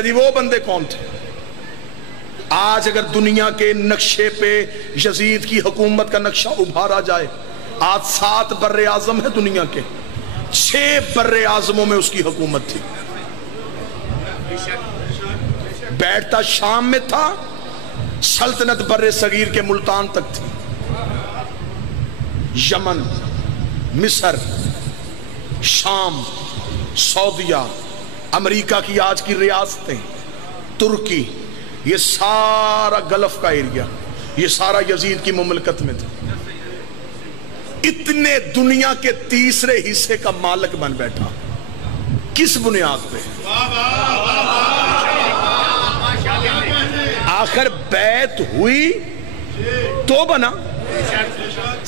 اچھا جی وہ بندے کون تھے؟ آج اگر دنیا کے نقشے پہ یزید کی حکومت کا نقشہ ابھارا جائے، آج 7 بر اعظم ہے دنیا کے، 6 بر اعظموں میں اس کی حکومت تھی۔ بیٹھتا شام میں تھا، سلطنت بر صغیر کے ملتان تک تھی، یمن، مصر، شام، سعودیہ، امریکہ کی آج کی ریاستیں، ترکی، یہ سارا گلف کا ایریا، یہ سارا یزید کی مملکت میں تھا۔ اتنے دنیا کے تیسرے حصے کا مالک بن بیٹھا، کس بنیاد پہ؟ آخر بیعت ہوئی تو بنا،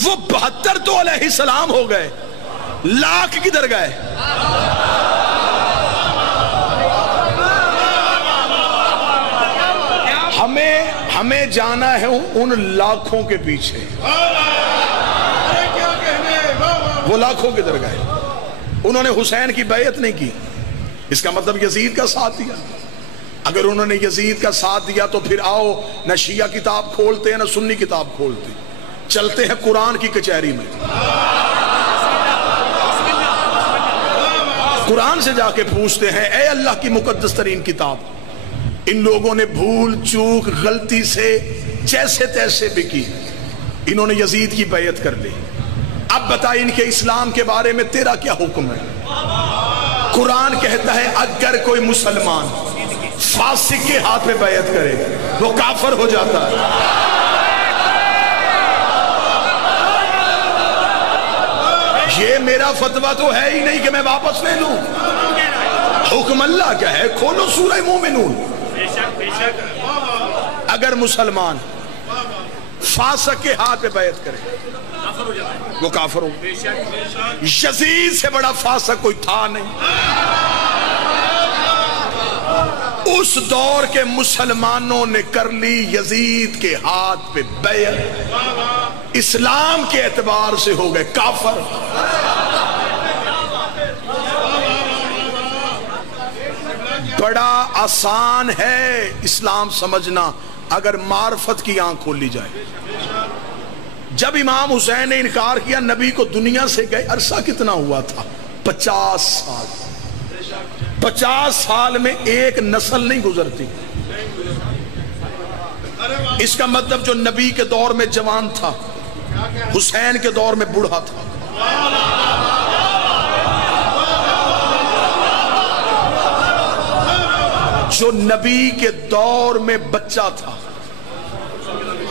وہ 72 تو علیہ السلام ہو گئے، لاکھ کدھر گئے؟ ہمیں جانا ہے ان لاکھوں کے پیچھے، وہ لاکھوں کدھر گئے؟ انہوں نے حسین کی بیعت نہیں کی، اس کا مطلب یزید کا ساتھ دیا۔ اگر انہوں نے یزید کا ساتھ دیا تو پھر آؤ نہ شیعہ کتاب کھولتے ہیں نہ سنی کتاب کھولتے، چلتے ہیں قرآن کی کچہری میں، قرآن سے جا کے پوچھتے ہیں، اے اللہ کی مقدس ترین کتاب، ان لوگوں نے بھول چوک غلطی سے جیسے تیسے بھی کی، انہوں نے یزید کی بیعت کر لی، اب بتا ان کے اسلام کے بارے میں تیرا کیا حکم ہے؟ قرآن کہتا ہے اگر کوئی مسلمان فاسق کے ہاتھ میں بیعت کرے وہ کافر ہو جاتا ہے۔ یہ میرا فتویٰ تو ہے ہی نہیں کہ میں واپس لے لوں، حکم اللہ کیا ہے؟ کھولو سورہ مومنون۔ اگر مسلمان فاسق کے ہاتھ پہ بیعت کرے وہ کافر ہو۔ یزید سے بڑا فاسق کوئی تھا نہیں۔ اس دور کے مسلمانوں نے کر لی یزید کے ہاتھ پہ بیعت، اسلام کے اعتبار سے ہو گئے کافر۔ بڑا آسان ہے اسلام سمجھنا اگر معرفت کی آنکھ کھولی جائے۔ جب امام حسین نے انکار کیا، نبی کو دنیا سے گئے عرصہ کتنا ہوا تھا؟ 50 سال۔ 50 سال میں ایک نسل نہیں گزرتی، اس کا مطلب جو نبی کے دور میں جوان تھا حسین کے دور میں بوڑھا تھا۔ جو نبی کے دور میں بچہ تھا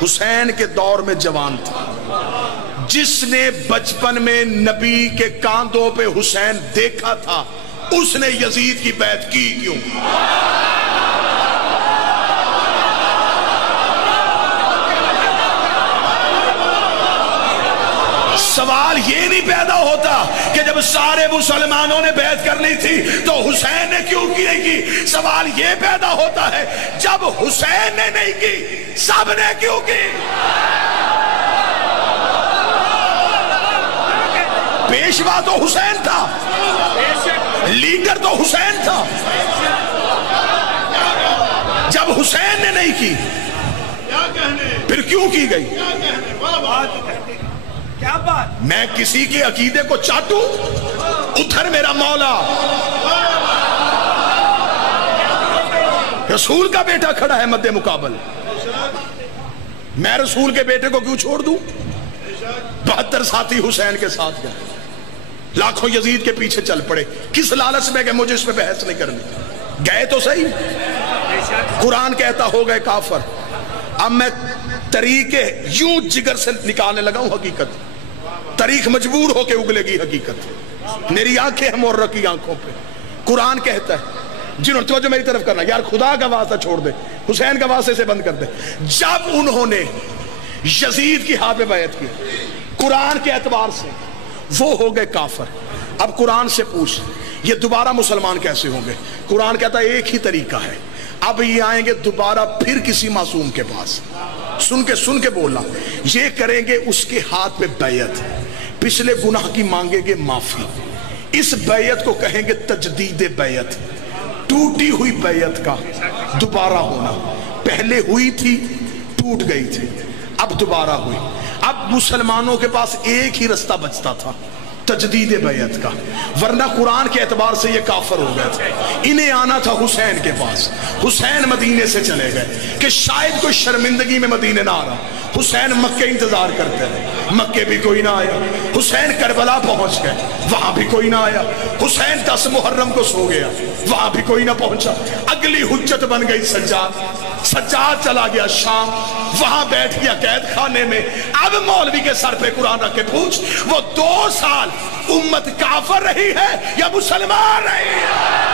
حسین کے دور میں جوان تھا۔ جس نے بچپن میں نبی کے کاندھوں پہ حسین دیکھا تھا اس نے یزید کی بیعت کی کیوں؟ سوال یہ نہیں پیدا ہوتا کہ جب سارے مسلمانوں نے بیعت کرنی تھی تو حسین نے کیوں کی نہیں کی، سوال یہ پیدا ہوتا ہے جب حسین نے نہیں کی سب نے کیوں کی؟ پیشوا تو حسین تھا، لیڈر تو حسین تھا، جب حسین نے نہیں کی پھر کیوں کی گئی؟ میں کسی کے عقیدے کو چاٹوں؟ ادھر میرا مولا رسول کا بیٹا کھڑا ہے مد مقابل، میں رسول کے بیٹے کو کیوں چھوڑ دوں؟ 72 ساتھی حسین کے ساتھ گئے، لاکھوں یزید کے پیچھے چل پڑے، کس لالچ میں کہ مجھے اس پہ بحث نہیں کرنی؟ گئے تو صحیح، قرآن کہتا ہو گئے کافر۔ اب میں طریقے یوں جگر سے نکالنے لگا ہوں حقیقت، تاریخ مجبور ہو کے اگلے گی حقیقت، میری آنکھیں ہم اور رکی آنکھوں پہ۔ قرآن کہتا ہے، جنہوں نے توجہ میری طرف کرنا، یار خدا کا واسطہ چھوڑ دے، حسین کا واسطے سے بند کر دے، جب انہوں نے یزید کی ہاتھ میں بیعت کی قرآن کے اعتبار سے وہ ہو گئے کافر۔ اب قرآن سے پوچھ یہ دوبارہ مسلمان کیسے ہوں گے؟ قرآن کہتا ہے ایک ہی طریقہ ہے، اب یہ آئیں گے دوبارہ پھر کسی معصوم کے پاس، سن کے بولنا، یہ کریں گے اس کے ہاتھ پہ بیعت، پچھلے گناہ کی مانگیں گے معافی، اس بیعت کو کہیں گے تجدید بیعت، ٹوٹی ہوئی بیعت کا دوبارہ ہونا، پہلے ہوئی تھی ٹوٹ گئی تھی، اب دوبارہ ہوئی۔ اب مسلمانوں کے پاس ایک ہی رستہ بچتا تھا، تجدید بیعت کا، ورنہ قرآن کے اعتبار سے یہ کافر ہو گئے تھے۔ انہیں آنا تھا حسین کے پاس، حسین مدینے سے چلے گئے کہ شاید کوئی شرمندگی میں مدینے نہ آ رہا، حسین مکے انتظار کرتے رہے، مکے بھی کوئی نہ آیا۔ حسین کربلا پہنچ گئے، وہاں بھی کوئی نہ آیا۔ حسین 10 محرم کو سو گیا، وہاں بھی کوئی نہ پہنچا۔ اگلی حجت بن گئی سجاد، سجاد چلا گیا شام، وہاں بیٹھ گیا قید خانے میں۔ اب مولوی کے سر پہ قرآن رکھ کے پوچھ، وہ 2 سال امت کافر رہی ہے یا مسلمان رہی ہے؟